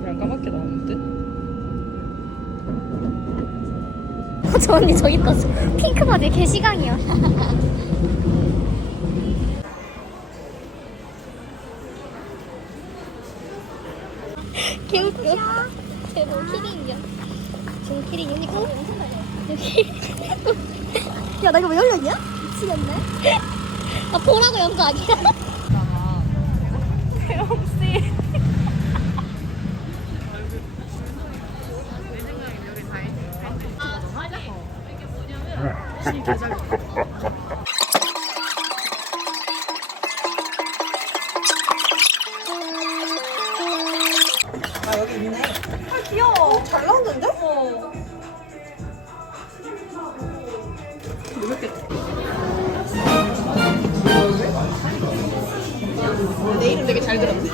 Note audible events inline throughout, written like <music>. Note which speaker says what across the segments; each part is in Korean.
Speaker 1: 그냥 까맣게 나오는데?
Speaker 2: 저 언니 저기 있다. 핑크 바지 개시강이야. 개웃겨. 쟤뭐 키링이야. 지금 키링 유니콘? 여기. <laughs> 야, 나 이거 왜 열렸냐? 미치겠네. <laughs> 아, 보라고 연거 아니야? <laughs>
Speaker 3: 아 여기 있네. 아 귀여워. 잘 나왔는데? 어. 내 이름 되게 잘 들었네.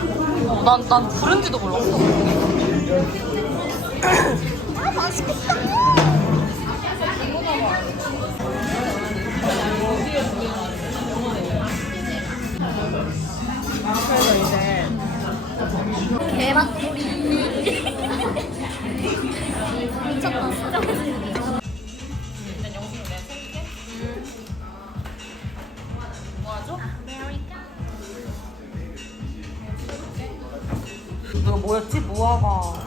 Speaker 1: 난, 난 부른지도 몰랐어 <clears throat>
Speaker 2: 아, 맛있겠다.
Speaker 3: 그래서 이제
Speaker 2: 개맛돌이. 미쳤다, 진짜.
Speaker 1: 이거 뭐였지? 무화과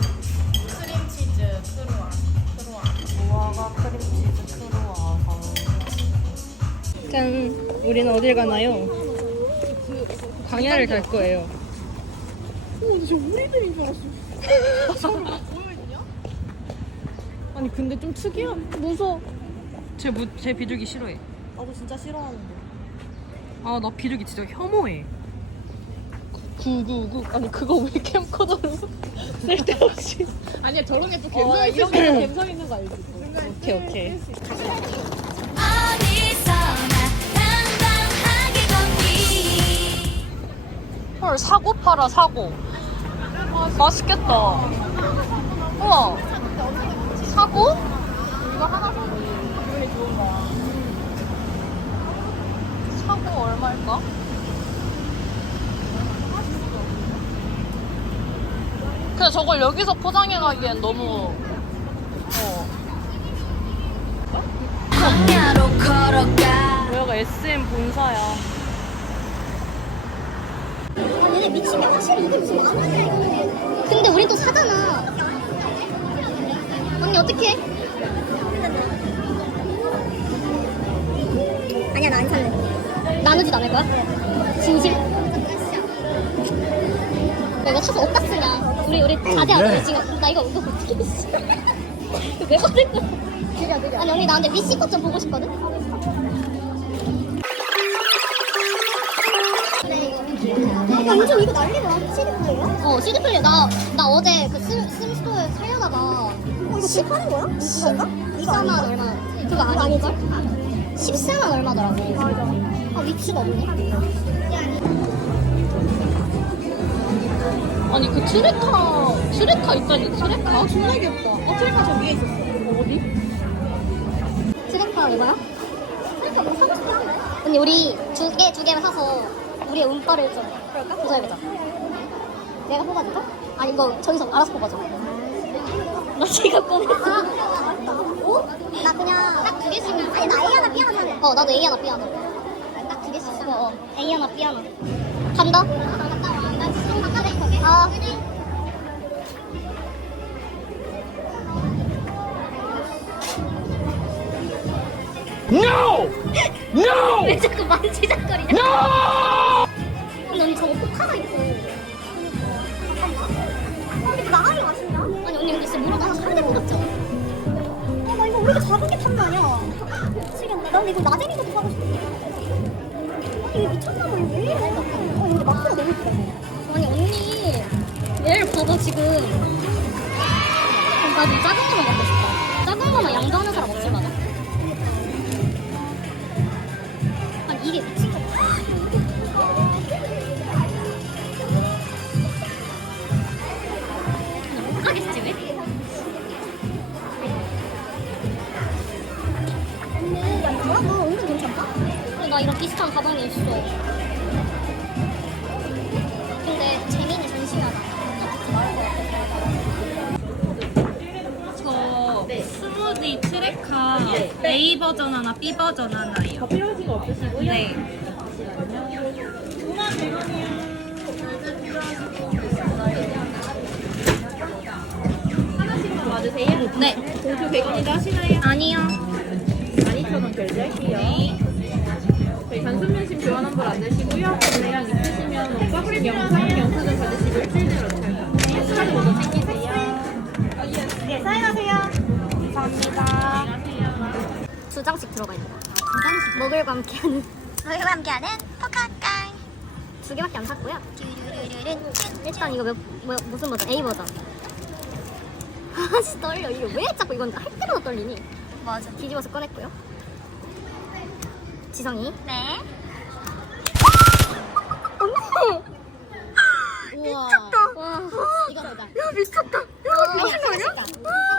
Speaker 1: 크림치즈 크루아 크루아 무화과 크림치즈 짠 우리는 어딜 가나요? 광야를 갈 거예요
Speaker 3: 오 근데 저 우리들인 줄 알았어. <laughs> 아니 근데 좀 특이한 무서워.
Speaker 1: 제, 무, 제 비둘기 싫어해
Speaker 3: 나도 진짜 싫어하는데.
Speaker 1: 아 나 비둘기 진짜 혐오해 구구구 아니 그거 왜 캠코더로 <laughs> 쓸데없이
Speaker 3: 아니야 저런 게또
Speaker 1: 어,
Speaker 3: 감성 감성 있는 거 알지?
Speaker 1: 오케이 오케이 헐 사고 팔아 사고 맛있겠다 우와 사고?
Speaker 3: 이거 하나 사고 기분이 좋은 거야.
Speaker 1: 사고 얼마일까? 근데 저걸 여기서 포장해 가기엔 너무 어
Speaker 2: 광야로 걸어가
Speaker 1: 여기가 SM 본사야
Speaker 2: 미치면 확실히 이게 무슨 이거 근데 우린 또 사잖아. 언니 어떡해? 아니야 나 안 살래. 나누지도 않을 거야? 진심? 야, 이거 사서 어디다 쓰냐? 우리 우리 자제하자 지금 나 이거 이거 어떻게 했어? <laughs> 왜 받을 거야? 느려 느려. 아니 언니 나 근데 위시 거좀 보고 싶거든 야, 요즘 이거 난리야. CD 플레이야? 어, CD 플레이. 나, 나 어제 그 심, 심스토어에 살려다가. 어, 이거 집 파는 거야? 이건가? 14만 얼마. 그거 아닐걸? 14만 얼마더라고. 맞아. 아, 위치가 없네.
Speaker 1: 아니 그 트레카 트레카 있다니 트레카
Speaker 3: 존나 귀엽다. 어 트레카 저 위에 있었어. 어디?
Speaker 2: 트랙터 얼마야? 트랙터 뭐 사고 싶긴 한데? 언니, 우리 두 개, 두 개를 사서 우리의 운빨을 좀 그럴까? 조사해보자. 내가 뽑아줄까? 아니, 너 저기서 알아서 뽑아줘. 나 지금 꺼냈어. 오? 나 그냥 딱 두 개씩. 아니, 나 A 하나, B 하나 사네. 어, 나도 A 하나, B 하나. 딱 두 개씩 사. 어, 어. A 하나, B 하나. 간다? 갔다 와. 나 지금 바꿔야 돼. 아.
Speaker 1: NO! NO! <laughs>
Speaker 2: 왜 자꾸 만지작거리냐? No! 있어. 어? 어, 나. 나 이래? 어, 봐봐 지금. 작은 거만 먹고 싶다. 작은 거만 양조하는 사람 비슷한 가방이 있어. 근데 재민이 전신하다. 저 네.
Speaker 4: 스무디 트레카 예. 네. A 버전 하나, B 버전 하나요.
Speaker 3: 필요하신 거 없으시고요?
Speaker 4: 네.
Speaker 3: 하나씩만 맞으세요?
Speaker 4: 네.
Speaker 3: 공수 100원이다 하시나요?
Speaker 4: 아니요.
Speaker 3: 12,000원 결제할게요. 네. 저희 단순 면심 교환 환불 안 되시고요. 내양 있으시면 옥박식 영상, 영수증 받으시고 일주일 내로 잘 카드 먼저 챙기세요.
Speaker 2: 네, 사인하세요. 감사합니다. 두 장씩 들어가 있는 거. 두 장씩 먹을과 함께하는. <laughs> 먹을과 함께하는 포카깡. 두 개밖에 안 샀고요. 일단 이거 몇, 뭐, 무슨 버전? A 버전. <laughs> 아, 진짜 떨려. 이게 왜 자꾸 이건 할 때마다 떨리니? 맞아. 뒤집어서 꺼냈고요. 지성이. 네. 언니!
Speaker 1: 우와.
Speaker 2: 미쳤다. 와.
Speaker 1: 이거 보다.
Speaker 2: 야 미쳤다. 야 미친 거 아니야?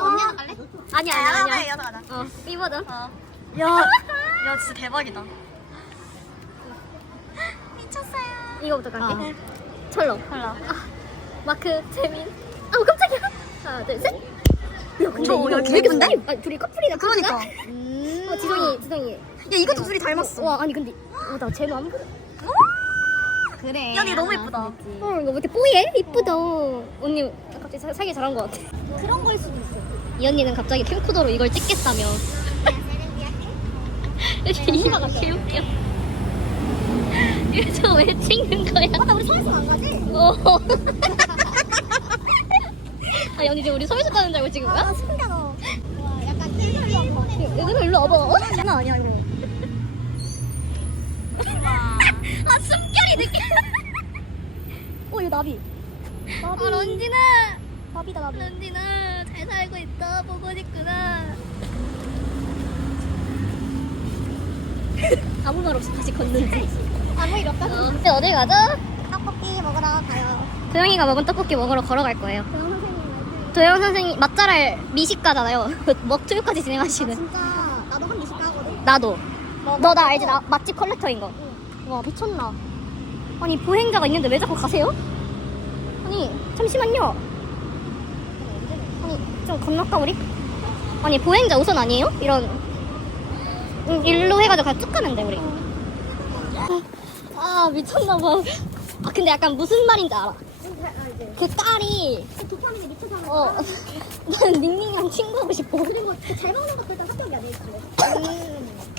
Speaker 2: 언니 하나 갈래? 아니야 아니야 아니야. 여자 가자. 어 버전. 어. 야, 야 진짜 대박이다. 미쳤어요. 이거부터 갈게. 철로. 철로. 아, 마크 재민. 아 깜짝이야. 하나 둘 셋. 야 근데 이거 왜 예쁜데? 아 둘이 커플이다. 그러니까. 음. 어 지성이 지성이. 야 이것도 둘이 닮았어. 와 아니 근데 어나 쟤는 안 보여.
Speaker 1: 그래.
Speaker 2: 야, 니 너무 예쁘다. 어, 이거 왜 이렇게 뽀얘? 이쁘다. 언니, 갑자기 사, 사기 잘한 것 같아. 그런 걸 수도 있어. 이 언니는 갑자기 캠코더로 이걸 찍겠다며. <laughs> <laughs> 이거 개웃겨. 이거 왜 찍는 거야? 맞다, 우리 서울숲 안 가지? 어. <laughs> 아니, 언니 지금 우리 서울숲 가는 줄 알고 찍은 거야? 아, 신기하다. 와, 약간 찐솔로 한 거. 여기서 일로 와봐. 어? 장난 아니야, 이거. 아 숨결이 느껴. 어 이거 나비. 나비. 아 런진아. 나비다 나비. 런진아 잘 살고 있어 보고 싶구나. <laughs> 아무 말 없이 다시 걷는지. 아무 일 없다. 어, 이제 어딜 가죠? 떡볶이 먹으러 가요. 도영이가 먹은 떡볶이 먹으러 걸어갈 거예요. 도영 선생님 맛잘알 미식가잖아요. <laughs> 먹투유까지 진행하시는.
Speaker 5: 진짜 나도 한 20개 하거든.
Speaker 2: 나도. 너 나 알지? 나 맛집 컬렉터인 거. 와 미쳤나? 아니 보행자가 있는데 왜 자꾸 가세요? 아니 잠시만요. 아니 좀 건널까 우리? 아니 보행자 우선 아니에요? 이런 음, 일로 해가지고 그냥 쭉 가면 돼 우리. 아 미쳤나 봐. 아 근데 약간 무슨 말인지 알아. 그 딸이
Speaker 5: 도파민이 미쳐서 하는
Speaker 2: 어 <laughs> 나는 닝닝이랑 친구하고 싶어.
Speaker 5: 그리고 그잘 먹는 것들도 합격이 아니지.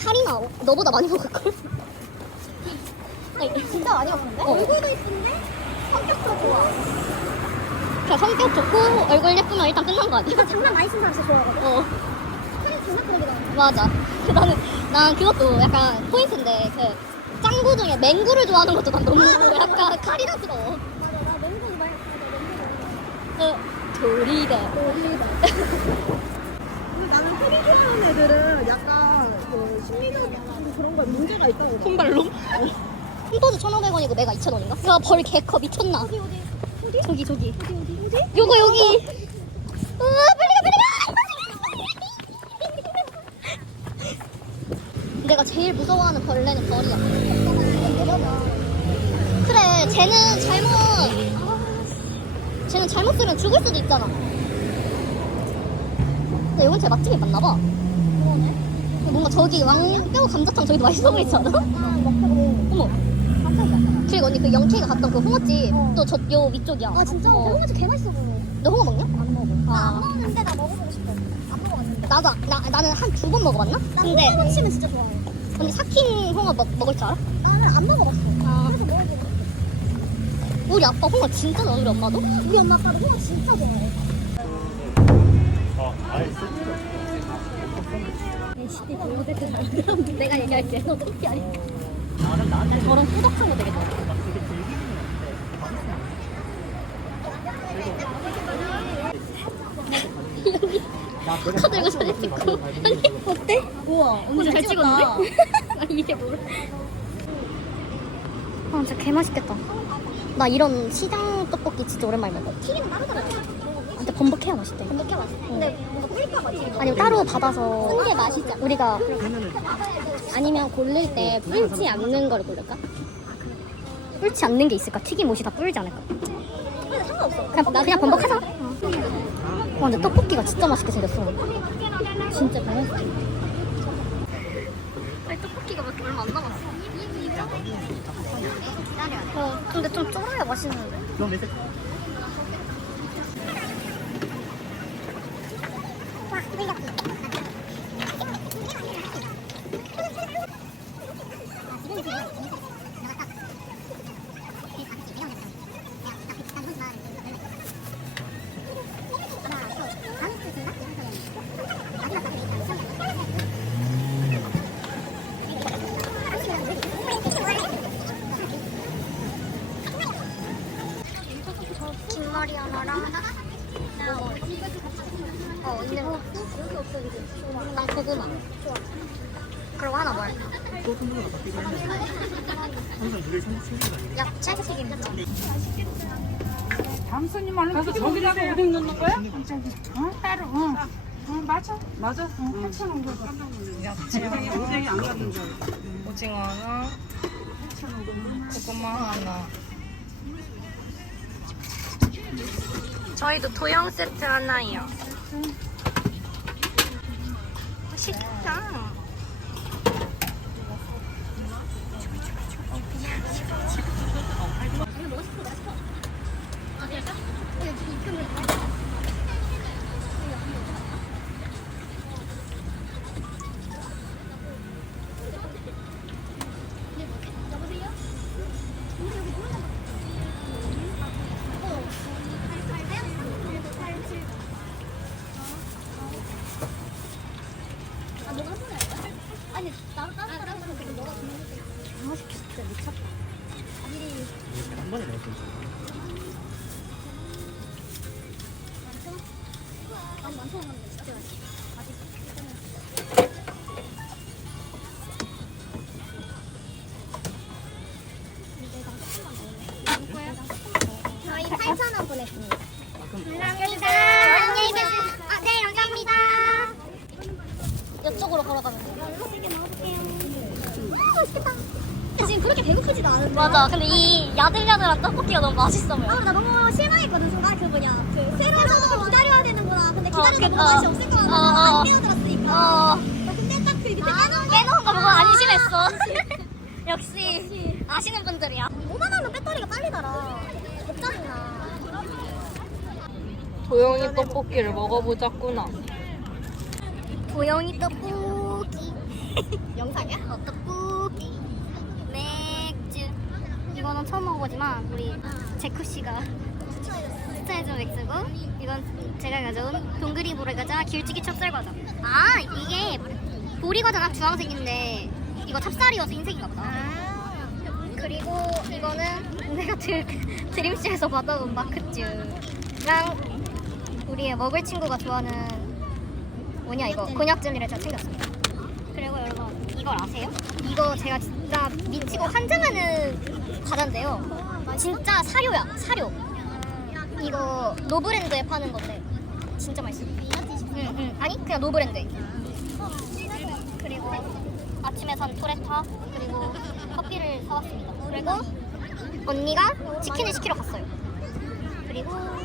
Speaker 2: 카리나 너보다 많이 먹을걸? 아니,
Speaker 5: 진짜 많이 먹는데?
Speaker 2: 어.
Speaker 5: 얼굴도 이쁜데 성격도 좋아.
Speaker 2: 그냥 성격 좋고 얼굴 예쁘면 일단 끝난 거 아니야?
Speaker 5: 나 장난 많이 사람 진짜 좋아하거든.
Speaker 2: 어
Speaker 5: 사람 존나 그러기도 하고.
Speaker 2: 맞아. <laughs> 나는 난 그것도 약간 포인트인데 그 짱구 중에 맹구를 좋아하는 것도 난 너무 <laughs> 약간 카리나스러워.
Speaker 5: 맞아, 나 맹구도 많이
Speaker 2: 그
Speaker 5: 어울리다. 근데 나는 테리 좋아하는 애들은 약간 그 심리적 그런 거에 문제가 있다고.
Speaker 1: 손발로?
Speaker 2: 홈포즈 1,500원이고 내가 2,000원인가? 야, 벌 개커 미쳤나?
Speaker 5: 어디 어디 어디
Speaker 2: 저기 저기.
Speaker 5: 어디 어디 어디?
Speaker 2: 요거 여기. 아, 빨리 가 빨리 가. 내가 제일 무서워하는 벌레는 벌이야. 그래, 쟤는 잘못 쟤는 잘못 쓰면 죽을 수도 있잖아. 근데 이건 제 맛집이 맞나 봐.
Speaker 5: 그러네.
Speaker 2: 뭔가 저기 왕뼈 감자탕 저기도 맛있어 보이지 않아?
Speaker 5: 아, 먹고
Speaker 2: 어머. 그리고 언니 그 영케이가 갔던 그 홍어집 또저 요 위쪽이야.
Speaker 5: 아 진짜?
Speaker 2: 어.
Speaker 5: 홍어집 개 맛있어 보여.
Speaker 2: 너 홍어 먹냐?
Speaker 5: 안 먹어. 나
Speaker 2: 아.
Speaker 5: 안 먹었는데 나 먹어보고 싶어. 안.
Speaker 2: 나도 나 나는 한 두 번 먹어봤나?
Speaker 5: 나
Speaker 2: 근데
Speaker 5: 홍어 무침은 진짜 좋아해.
Speaker 2: 언니 삭힌 홍어 먹, 먹을 줄 알아?
Speaker 5: 나는 안 먹어봤어.
Speaker 2: 아.
Speaker 5: 그래서 먹어보고 싶어.
Speaker 2: 우리 아빠 홍어 진짜 좋아 우리 엄마도?
Speaker 5: 우리 엄마 아빠도 홍어 진짜 좋아해.
Speaker 2: 내가 얘기할게. 너 커피 아니야? 저런 꾸덕한 거 되게 좋아. 카드 들고 사진 찍고 언니 어때?
Speaker 1: 우와,
Speaker 2: 언니 잘 찍었는데? <laughs> 아니 이게 뭐야? 아 진짜 개 맛있겠다. 나 이런 시장 떡볶이 진짜 오랜만에 먹어.
Speaker 5: 튀김은 따로 달아.
Speaker 2: 근데 범벅해야 맛있대.
Speaker 5: 건더기 맛있어. 근데 뭔가 꿀까 맛이.
Speaker 2: 아니면 따로 받아서
Speaker 5: 맛있지 않아?
Speaker 2: 우리가 아니면 고를 때 불지 않는 걸 고를까? 불지 않는 게 있을까? 튀김 옷이 다 불지 않을까?
Speaker 5: 근데 상관없어.
Speaker 2: 그냥 나 그냥 범벅하자. 와 근데 떡볶이가 진짜 맛있게 생겼어. 진짜 맛있어. 아니 떡볶이가 몇 얼마 안 남았어. 어, 근데 좀 쫄아야 맛있는데. 김말이 하나랑 어 있는 거. 난 고구마. 그리고 하나 뭐 할까? 야채 튀김.
Speaker 6: 다음 손님 얼른 가서 저기다가 어디 넣는 거야? 저기 어 따로 어. 어 맞아 맞아 어 8천 원
Speaker 1: 하나,
Speaker 6: 오뎅이 안 가는 줄 알고
Speaker 1: 오징어 하나, 고구마 하나. 저희도 도형 세트 하나요. 맛있
Speaker 2: 아니 많다 먹는데 진짜 맛있어. 야들야들한 떡볶이가 너무 맛있어 보여. 아, 나 너무 실망했거든. 순간 그 뭐냐. 그 새로운 떡볶이 기다려야 되는구나. 근데 기다리다
Speaker 1: 그,
Speaker 2: 보면
Speaker 1: 어.
Speaker 2: 맛이 없을 거 같아.
Speaker 1: 어, 어.
Speaker 2: 안 깨어들었으니까.
Speaker 1: 어.
Speaker 2: 근데 딱그 밑에 깨놓은
Speaker 1: 깨놓은 거 보고 안심했어. 역시 아시는 분들이야.
Speaker 2: 5만 원은 배터리가 빨리 달아. 개짜증나.
Speaker 1: 도영이 떡볶이를 먹어보자꾸나.
Speaker 2: 도영이 떡볶이. <laughs> 영상이야? 어, 떡볶이. 맥주. 이거는 처음 먹어보지만 우리 제쿠 씨가 추천해준 맥주고 이건 제가 가져온 동그리 보리 과자 길치기 찹쌀 과자. 아 이게 보리 과자는 주황색인데 이거 찹쌀이어서 흰색인가 보다. 그리고 이거는 내가 드, 드림씨에서 받아온 마크쭈랑 우리의 먹을 친구가 좋아하는 뭐냐 이거 곤약 젤리를 제가 챙겼습니다. 그리고 여러분 이걸 아세요? 이거 제가 진짜 미치고 환장하는 과자인데요. 진짜 사료야 사료. 이거 노브랜드에 파는 건데 진짜 맛있어. 응, 응. 아니 그냥 노브랜드. 그리고 아침에 산 토레타 그리고 커피를 사왔습니다. 그리고 언니가 치킨을 시키러 갔어요. 그리고 <laughs>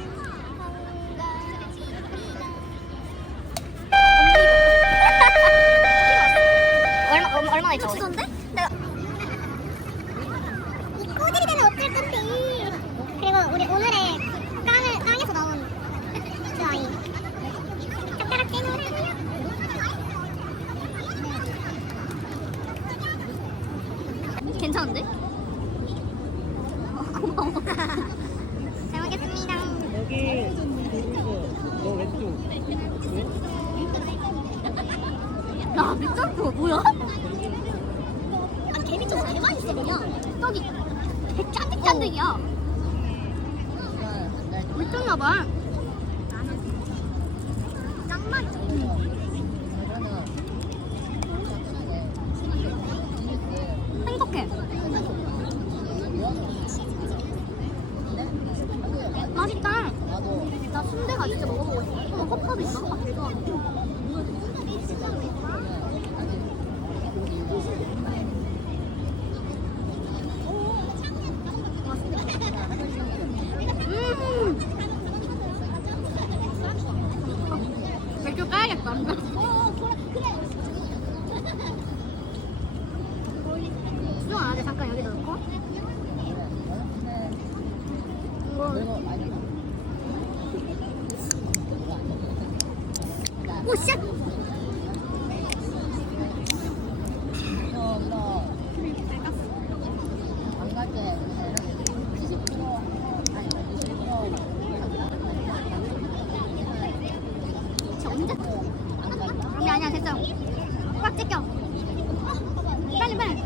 Speaker 2: 얼마 얼마 얼마나 있죠? 내가 이 꼬들이 되면 어쩔 건데? 그리고 우리 오늘의 깡을 깡에서 나온 그 아이 젓가락 ጤ는 괜찮은데? 어, 고마워. 잘 먹겠습니다.
Speaker 6: 여기 너 왼쪽
Speaker 2: 야, 맥주도 뭐야? 아, 개미 좀 많이 맛있어, 그냥. 떡이 개 짠득짠득이야. 미쳤나봐. 짱 맛있어. 행복해. 맛있다. 나 순대가 진짜 먹어보고 싶어. 어, 컵밥이. 음. 맥주 까야겠다. 운동 안 하지 잠깐 여기다 놓고 이거 오 쉣! 저 언제? 아니 아니야 됐어요 꽉 제껴 빨리 빨리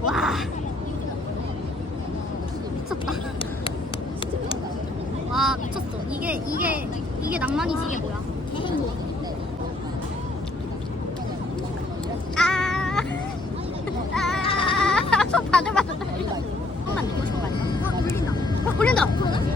Speaker 2: 와 미쳤다 와 미쳤어 이게 이게 이게 낭만이지 이게 뭐야 아, 아, 손 바들바들 떨려. 내고 싶은 거 아니야? 어, 울린다. 어, 울린다.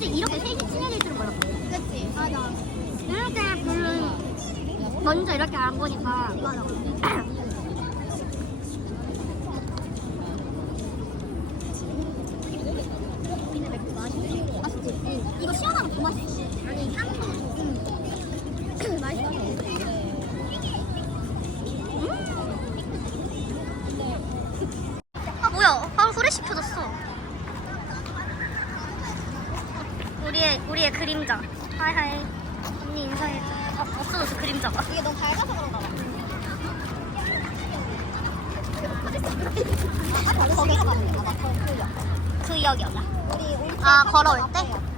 Speaker 2: 근데 이렇게 셋이 친해질 줄은 몰랐어. 그치. 맞아. 이렇게 별로 먼저 이렇게 안 보니까. 맞아. 맛있지? 이거 시원하면 더 맛있어. 아니, 향. 음. <clears throat> 맛있어. 아, 뭐야. 바로 후레쉬 켜졌어. 우리의 우리의 그림자. 하이하이. 언니 인사해. 어, 없어졌어 그림자가. 이게 너무 밝아서 그런가 봐. 거기서 봤는데 그 역이었나? 아 걸어올 때?